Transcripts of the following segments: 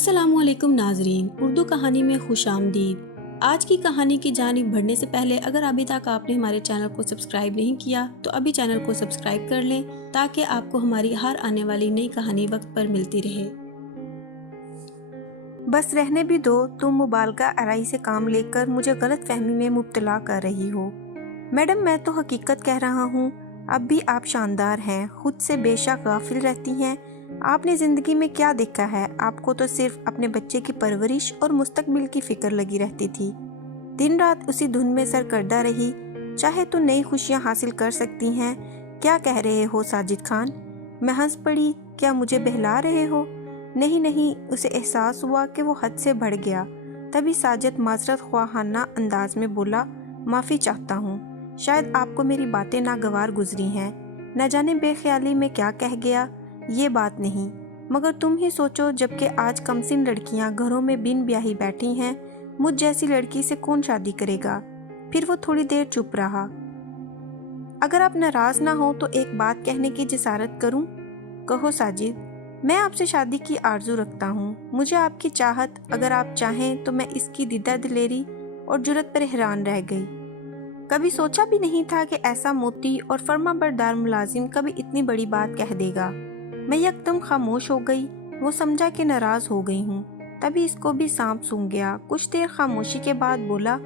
अस्सलाम वालेकुम नाजरीन, उर्दू कहानी में खुश आमदीद। आज की कहानी की जानिब बढ़ने से पहले अगर अभी तक आपने हमारे चैनल को सब्सक्राइब नहीं किया तो अभी चैनल को सब्सक्राइब कर लें ताकि आपको हमारी हर आने वाली नई कहानी वक्त पर मिलती रहे। बस रहने भी दो, तुम मुबालगा आराई से काम लेकर मुझे गलत फहमी में मुब्तला कर रही हो। मैडम, मैं तो हकीकत कह रहा हूँ। अब भी आप शानदार हैं, खुद से बेशक गाफिल रहती हैं। आपने ज़िंदगी में क्या देखा है? आपको तो सिर्फ अपने बच्चे की परवरिश और मुस्तकबिल की फ़िक्र लगी रहती थी। दिन रात उसी धुन में सरकर्दा रही। चाहे तो नई खुशियाँ हासिल कर सकती हैं। क्या कह रहे हो साजिद खान? मैं हंस पड़ी। क्या मुझे बहला रहे हो? नहीं नहीं, उसे एहसास हुआ कि वो हद से बढ़ गया। तभी साजिद माजरत ख्वाहाना अंदाज में बोला, माफ़ी चाहता हूँ, शायद आपको मेरी बातें नागवार गुजरी हैं। न जाने बेख्याली में क्या कह गया। ये बात नहीं, मगर तुम ही सोचो, जबकि आज कमसिन लड़कियां घरों में बिन ब्याही बैठी हैं, मुझ जैसी लड़की से कौन शादी करेगा? फिर वो थोड़ी देर चुप रहा। अगर आप नाराज ना हो तो एक बात कहने की जिसारत करूं? कहो साजिद। मैं आपसे शादी की आरजू रखता हूँ। मुझे आपकी चाहत, अगर आप चाहें तो मैं इसकी दिदा दिलेरी और जुर्रत पर हैरान रह गई। कभी सोचा भी नहीं था कि ऐसा मोती और फर्मा बरदार मुलाजिम कभी इतनी बड़ी बात कह देगा। मैं यकदम खामोश हो गई। वो समझा कि नाराज हो गई हूँ। तभी इसको भी सांप सूंघ गया। कुछ देर खामोशी के बाद बोला,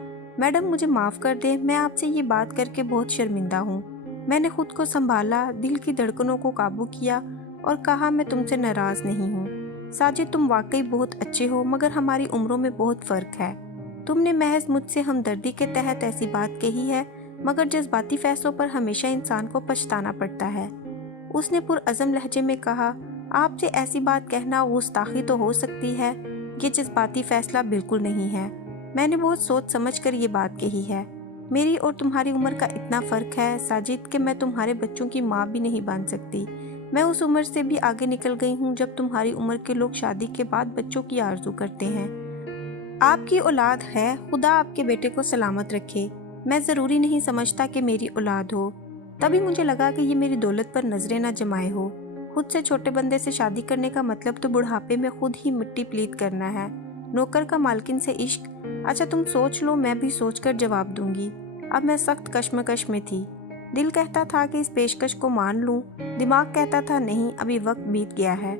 मैडम मुझे माफ़ कर दे, मैं आपसे ये बात करके बहुत शर्मिंदा हूँ। मैंने खुद को संभाला, दिल की धड़कनों को काबू किया और कहा, मैं तुमसे नाराज़ नहीं हूँ। साजिद, तुम वाकई बहुत अच्छे हो, मगर हमारी उम्रों में बहुत फ़र्क है। तुमने महज मुझसे हमदर्दी के तहत ऐसी बात कही है, मगर जज्बाती फैसलों पर हमेशा इंसान को पछताना पड़ता है। उसने पुरअज़म लहजे में कहा, आपसे ऐसी बात कहना गुस्ताखी तो हो सकती है, ये जज्बाती फैसला बिल्कुल नहीं है। मैंने बहुत सोच समझ कर ये बात कही है। मेरी और तुम्हारी उम्र का इतना फ़र्क है साजिद कि मैं तुम्हारे बच्चों की माँ भी नहीं बन सकती। मैं उस उम्र से भी आगे निकल गई हूँ जब तुम्हारी उम्र के लोग शादी के बाद बच्चों की आरजू करते हैं। आपकी औलाद है, खुदा आपके बेटे को सलामत रखे। मैं ज़रूरी नहीं समझता कि मेरी औलाद हो। तभी मुझे लगा कि ये मेरी दौलत पर नजरें न जमाए हो। खुद से छोटे बंदे से शादी करने का मतलब तो बुढ़ापे में खुद ही मिट्टी प्लीत करना है। नौकर का मालकिन से इश्क। अच्छा तुम सोच लो, मैं भी सोचकर जवाब दूंगी। अब मैं सख्त कश्मकश में थी। दिल कहता था कि इस पेशकश को मान लूं, दिमाग कहता था नहीं, अभी वक्त बीत गया है।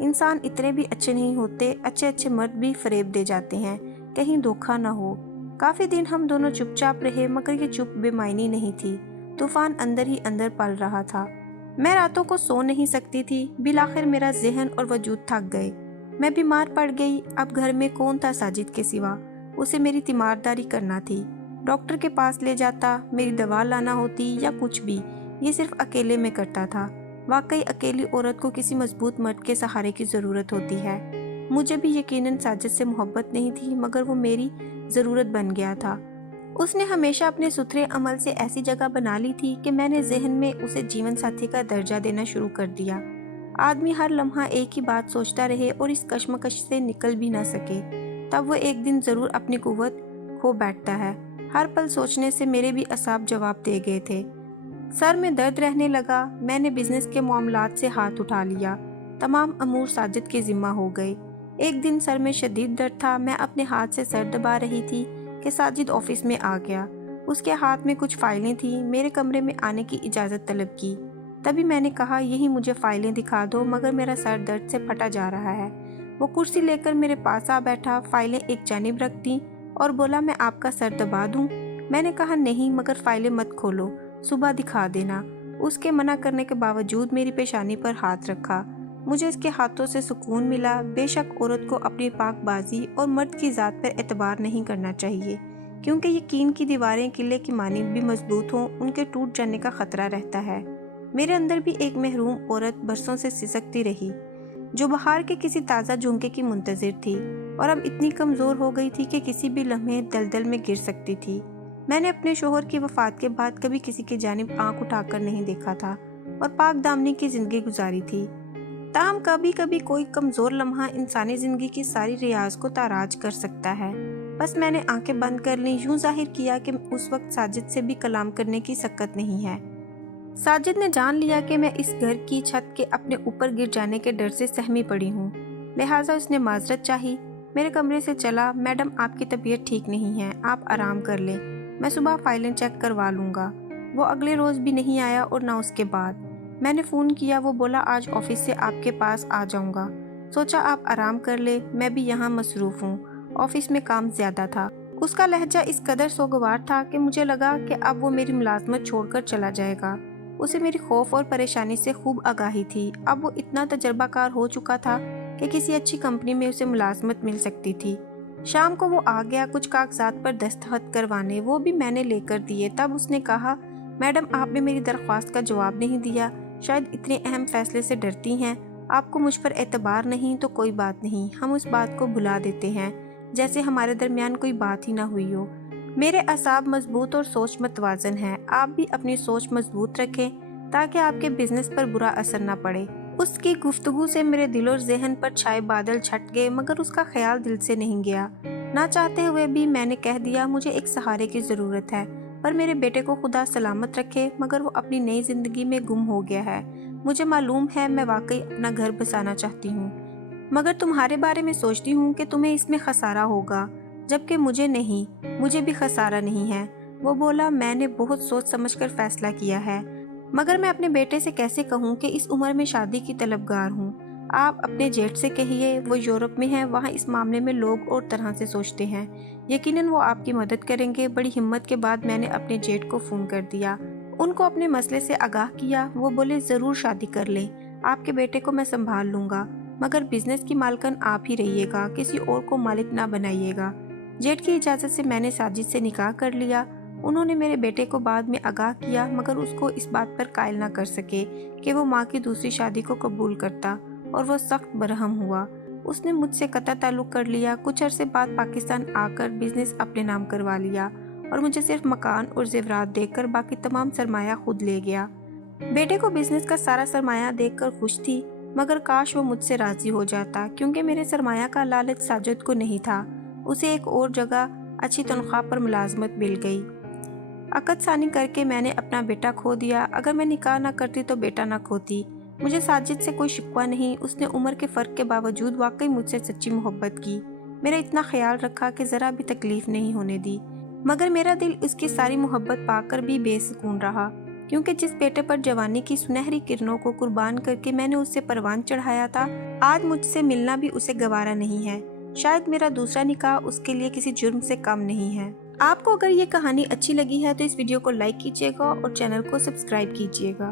इंसान इतने भी अच्छे नहीं होते, अच्छे अच्छे मर्द भी फरेब दे जाते हैं, कहीं धोखा न हो। काफ़ी दिन हम दोनों चुपचाप रहे, मगर ये चुप बेमायनी नहीं थी। तूफान अंदर ही अंदर पल रहा था। मैं रातों को सो नहीं सकती थी। बिलाखिर मेरा जहन और वजूद थक गए। मैं बीमार पड़ गई। अब घर में कौन था साजिद के सिवा? उसे मेरी तीमारदारी करना थी। डॉक्टर के पास ले जाता, मेरी दवा लाना होती या कुछ भी, ये सिर्फ अकेले में करता था। वाकई अकेली औरत को किसी मजबूत मर्द के सहारे की ज़रूरत होती है। मुझे भी यकीनन साजिद से मोहब्बत नहीं थी, मगर वो मेरी ज़रूरत बन गया था। उसने हमेशा अपने सुथरे अमल से ऐसी जगह बना ली थी कि मैंने जहन में उसे जीवन साथी का दर्जा देना शुरू कर दिया। आदमी हर लम्हा एक ही बात सोचता रहे और इस कश्मकश से निकल भी ना सके, तब वो एक दिन ज़रूर अपनी कुव्वत खो बैठता है। हर पल सोचने से मेरे भी असाब जवाब दे गए थे। सर में दर्द रहने लगा। मैंने बिजनेस के मामलात से हाथ उठा लिया। तमाम अमूर साजिद के जिम्मा हो गए। एक दिन सर में शदीद दर्द था। मैं अपने हाथ से सर दबा रही थी कि साजिद ऑफिस में आ गया। उसके हाथ में कुछ फाइलें थी। मेरे कमरे में आने की इजाज़त तलब की। तभी मैंने कहा, यही मुझे फाइलें दिखा दो, मगर मेरा सर दर्द से फटा जा रहा है। वो कुर्सी लेकर मेरे पास आ बैठा, फाइलें एक जानिब रख दी और बोला, मैं आपका सर दबा दूं? मैंने कहा, नहीं, मगर फाइलें मत खोलो, सुबह दिखा देना। उसके मना करने के बावजूद मेरी पेशानी पर हाथ रखा। मुझे इसके हाथों से सुकून मिला। बेशक औरत को अपनी पाकबाजी और मर्द की ज़ात पर एतबार नहीं करना चाहिए, क्योंकि यकीन की दीवारें किले की मानिंद भी मजबूत हों, उनके टूट जाने का खतरा रहता है। मेरे अंदर भी एक महरूम औरत बरसों से सिसकती रही, जो बहार के किसी ताज़ा झोंके की मुंतज़िर थी, और अब इतनी कमज़ोर हो गई थी कि किसी भी लम्हे दलदल में गिर सकती थी। मैंने अपने शोहर की वफ़ात के बाद कभी किसी की जानिब आंख उठाकर नहीं देखा था और पाक दामनी की ज़िंदगी गुजारी थी। ताहम कभी कभी कोई कमज़ोर लम्हा इंसानी ज़िंदगी की सारी रियाज को ताराज कर सकता है। बस मैंने आंखें बंद कर लीं, यूं जाहिर किया कि उस वक्त साजिद से भी कलाम करने की सकत नहीं है। साजिद ने जान लिया कि मैं इस घर की छत के अपने ऊपर गिर जाने के डर से सहमी पड़ी हूँ, लिहाजा उसने माजरत चाही। मेरे कमरे से चला, मैडम आपकी तबीयत ठीक नहीं है, आप आराम कर लें, मैं सुबह फाइलें चेक करवा लूँगा। वो अगले रोज़ भी नहीं आया और ना उसके बाद। मैंने फ़ोन किया, वो बोला आज ऑफिस से आपके पास आ जाऊँगा। सोचा आप आराम कर ले, मैं भी यहाँ मसरूफ़ हूँ, ऑफिस में काम ज़्यादा था। उसका लहजा इस कदर सोगवार था कि मुझे लगा कि अब वो मेरी मुलाजमत छोड़कर चला जाएगा। उसे मेरी खौफ और परेशानी से खूब आगाही थी। अब वो इतना तजर्बाकार हो चुका था कि किसी अच्छी कंपनी में उसे मुलाजमत मिल सकती थी। शाम को वो आ गया कुछ कागजात पर दस्तखत करवाने, वो भी मैंने लेकर दिए। तब उसने कहा, मैडम आपने मेरी दरख्वास्त का जवाब नहीं दिया, शायद इतने अहम फैसले से डरती हैं। आपको मुझ पर एतबार नहीं तो कोई बात नहीं, हम उस बात को भुला देते हैं जैसे हमारे दरमियान कोई बात ही ना हुई हो। मेरे असाब मजबूत और सोच मतवाजन है, आप भी अपनी सोच मजबूत रखें ताकि आपके बिजनेस पर बुरा असर ना पड़े। उसकी गुफ्तगू से मेरे दिल और जहन पर छाए बादल छट गए, मगर उसका ख्याल दिल से नहीं गया। ना चाहते हुए भी मैंने कह दिया, मुझे एक सहारे की ज़रूरत है, पर मेरे बेटे को खुदा सलामत रखे, मगर वो अपनी नई ज़िंदगी में गुम हो गया है। मुझे मालूम है मैं वाकई अपना घर बसाना चाहती हूँ, मगर तुम्हारे बारे में सोचती हूँ कि तुम्हें इसमें खसारा होगा, जबकि मुझे नहीं, मुझे भी खसारा नहीं है। वो बोला, मैंने बहुत सोच समझकर फैसला किया है, मगर मैं अपने बेटे से कैसे कहूँ कि इस उम्र में शादी की तलबगार हूँ। आप अपने जेठ से कहिए, वो यूरोप में है, वहाँ इस मामले में लोग और तरह से सोचते हैं। यकीनन वो आपकी मदद करेंगे। बड़ी हिम्मत के बाद मैंने अपने जेठ को फ़ोन कर दिया, उनको अपने मसले से आगाह किया। वो बोले, ज़रूर शादी कर लें, आपके बेटे को मैं संभाल लूँगा, मगर बिजनेस की मालकन आप ही रहिएगा, किसी और को मालिक ना बनाइएगा। जेठ की इजाज़त से मैंने साजिद से निकाह कर लिया। उन्होंने मेरे बेटे को बाद में आगाह किया, मगर उसको इस बात पर कायल ना कर सके कि वो माँ की दूसरी शादी को कबूल करता, और वो सख्त बरहम हुआ। उसने मुझसे कतई ताल्लुक़ कर लिया। कुछ अरसे बाद पाकिस्तान आकर बिजनेस अपने नाम करवा लिया और मुझे सिर्फ मकान और जेवरात देकर बाकी तमाम सरमाया खुद ले गया। बेटे को बिजनेस का सारा सरमाया देखकर खुश थी, मगर काश वो मुझसे राजी हो जाता, क्योंकि मेरे सरमाया का लालच साजिद को नहीं था। उसे एक और जगह अच्छी तनख्वाह पर मुलाजमत मिल गई। अकद सानी करके मैंने अपना बेटा खो दिया। अगर मैं निकाह ना करती तो बेटा ना खोती। मुझे साजिद से कोई शिकवा नहीं, उसने उम्र के फ़र्क के बावजूद वाकई मुझसे सच्ची मोहब्बत की, मेरा इतना ख्याल रखा कि ज़रा भी तकलीफ़ नहीं होने दी। मगर मेरा दिल उसकी सारी मोहब्बत पाकर भी बेसुकून रहा, क्योंकि जिस बेटे पर जवानी की सुनहरी किरणों को कुर्बान करके मैंने उससे परवान चढ़ाया था, आज मुझसे मिलना भी उसे गवारा नहीं है। शायद मेरा दूसरा निकाह उसके लिए किसी जुर्म से कम नहीं है। आपको अगर ये कहानी अच्छी लगी है तो इस वीडियो को लाइक कीजिएगा और चैनल को सब्सक्राइब कीजिएगा।